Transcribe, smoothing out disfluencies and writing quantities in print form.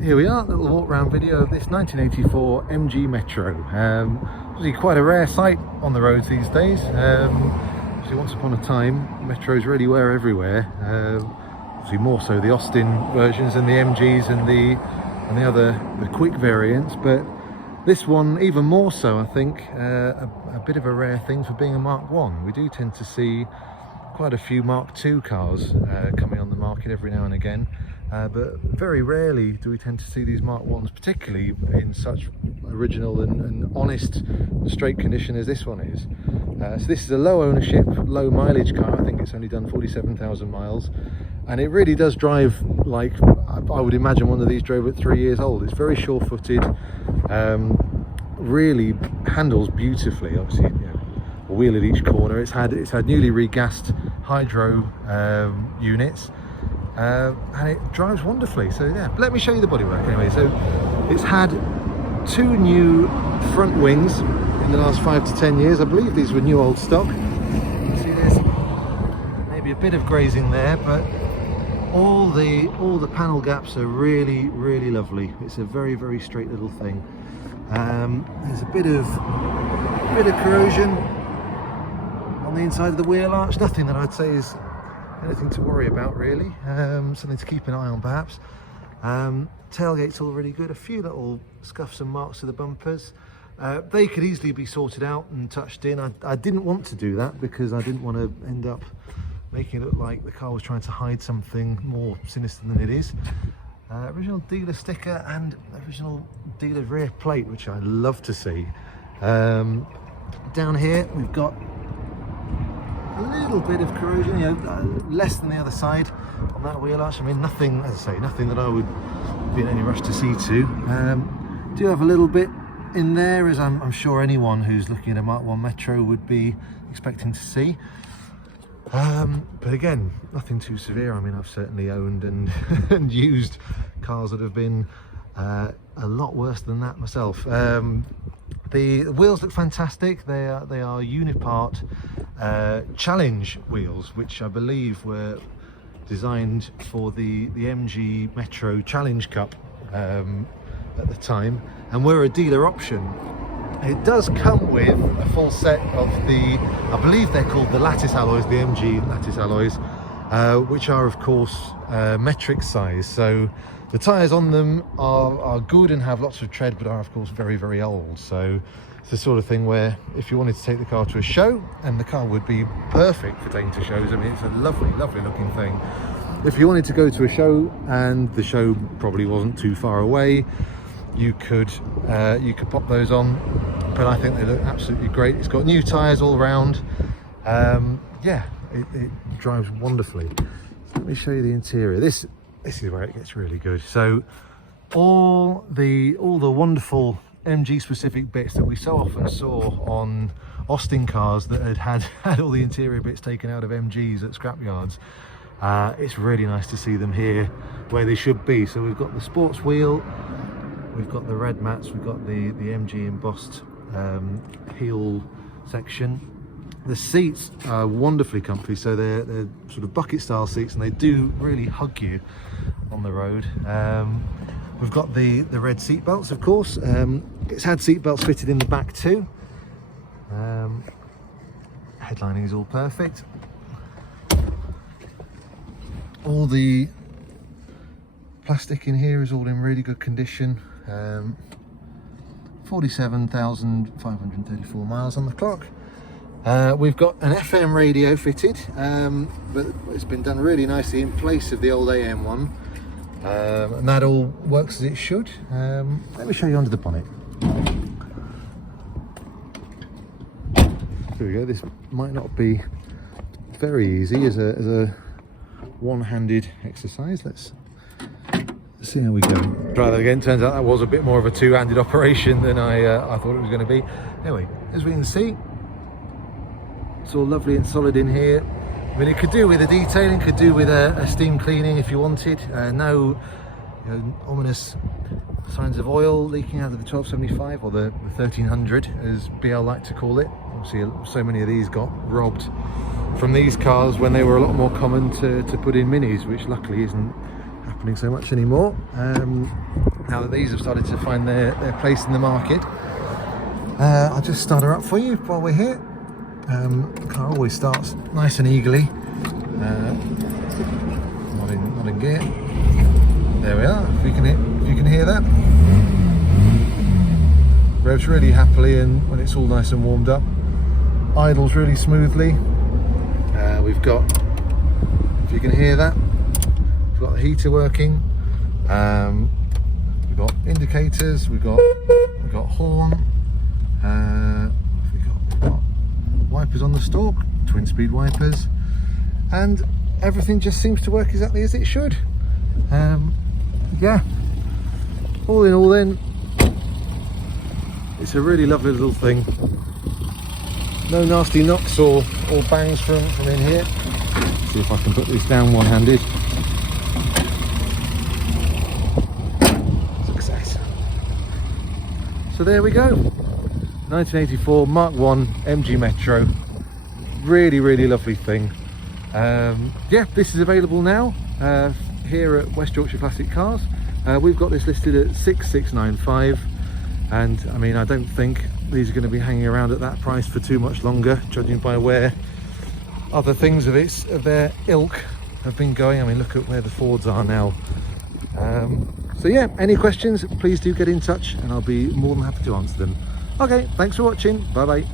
here we are, a little walk around video of this 1984 MG Metro. Really quite a rare sight on the roads these days. Obviously once upon a time, Metros really were everywhere. Obviously more so the Austin versions than the MGs and the quick variants, but this one even more so, I think. A bit of a rare thing for being a Mark 1. We do tend to see quite a few Mark 2 cars coming on the market every now and again, but very rarely do we tend to see these Mark 1s, particularly in such original and honest and straight condition as this one is. So this is a low ownership, low mileage car. I think it's only done 47,000 miles, and it really does drive like I would imagine one of these drove at 3 years old. It's very sure-footed, really handles beautifully. Obviously, you know, a wheel at each corner. It's had newly regassed hydro units, and it drives wonderfully. So yeah, let me show you the bodywork anyway. So it's had 2 new front wings in the last 5 to 10 years. I believe these were new old stock. You see there's maybe a bit of grazing there, but all the panel gaps are really lovely. It's a very straight little thing. There's a bit of corrosion on the inside of the wheel arch. Nothing that I'd say is anything to worry about really. Something to keep an eye on perhaps. Tailgate's all really good. A few little scuffs and marks to the bumpers. They could easily be sorted out and touched in. I didn't want to do that because I didn't want to end up making it look like the car was trying to hide something more sinister than it is. Original dealer sticker and original dealer rear plate, which I love to see. Down here we've got a little bit of corrosion, you know, less than the other side on that wheel arch. I mean, nothing, as I say, nothing that I would be in any rush to see to. Do have a little bit in there, as I'm sure anyone who's looking at a Mark 1 Metro would be expecting to see. But again, nothing too severe. I mean, I've certainly owned and used cars that have been a lot worse than that myself. The wheels look fantastic. They are Unipart Challenge wheels, which I believe were designed for the MG Metro Challenge Cup at the time, and were a dealer option. It does come with a full set of the, I believe they're called the lattice alloys, the MG lattice alloys, which are of course metric size. So the tyres on them are good and have lots of tread, but are of course very old. So it's the sort of thing where if you wanted to take the car to a show, and the car would be perfect for taking to shows. I mean, it's a lovely looking thing. If you wanted to go to a show and the show probably wasn't too far away, you could pop those on, but I think they look absolutely great. It's got new tyres all around. Yeah, it drives wonderfully. Let me show you the interior. This is where it gets really good. So all the wonderful MG specific bits that we so often saw on Austin cars that had all the interior bits taken out of MGs at scrapyards, it's really nice to see them here where they should be. So we've got the sports wheel, we've got the red mats, we've got the MG embossed heel section. The seats are wonderfully comfy, so they're sort of bucket style seats, and they do really hug you on the road. We've got the red seat belts, of course. It's had seat belts fitted in the back too. Headlining is all perfect. All the plastic in here is all in really good condition. 47,534 miles on the clock. We've got an FM radio fitted, but it's been done really nicely in place of the old AM one, and that all works as it should. Let me show you under the bonnet. There we go. This might not be very easy as a one-handed exercise. Let's see how we go. Try that again. Turns out that was a bit more of a two-handed operation than I thought it was going to be. Anyway, as we can see, it's all lovely and solid in here. I mean, it could do with a detailing, could do with a steam cleaning if you wanted. No, you know, ominous signs of oil leaking out of the 1275 or the 1300, as BL like to call it. Obviously, so many of these got robbed from these cars when they were a lot more common to put in minis, which luckily isn't happening so much anymore. Now that these have started to find their place in the market, I'll just start her up for you while we're here. The car always starts nice and eagerly. Not in gear. There we are. If you can hear that, revs really happily, and when it's all nice and warmed up, idles really smoothly. We've got, if you can hear that, we've got the heater working. We've got indicators. We've got horn. We've got wipers on the stalk, twin speed wipers, and everything just seems to work exactly as it should. Yeah, all in all then, it's a really lovely little thing. No nasty knocks or bangs from in here. Let's see if I can put this down one-handed. Success. So there we go. 1984 Mark 1 MG Metro. Really, really lovely thing. Yeah, this is available now here at West Yorkshire Classic Cars. We've got this listed at 6695, and I mean, I don't think these are going to be hanging around at that price for too much longer, judging by where other things of their ilk have been going. I mean, look at where the Fords are now. So yeah, any questions, please do get in touch and I'll be more than happy to answer them. Okay, thanks for watching. Bye bye.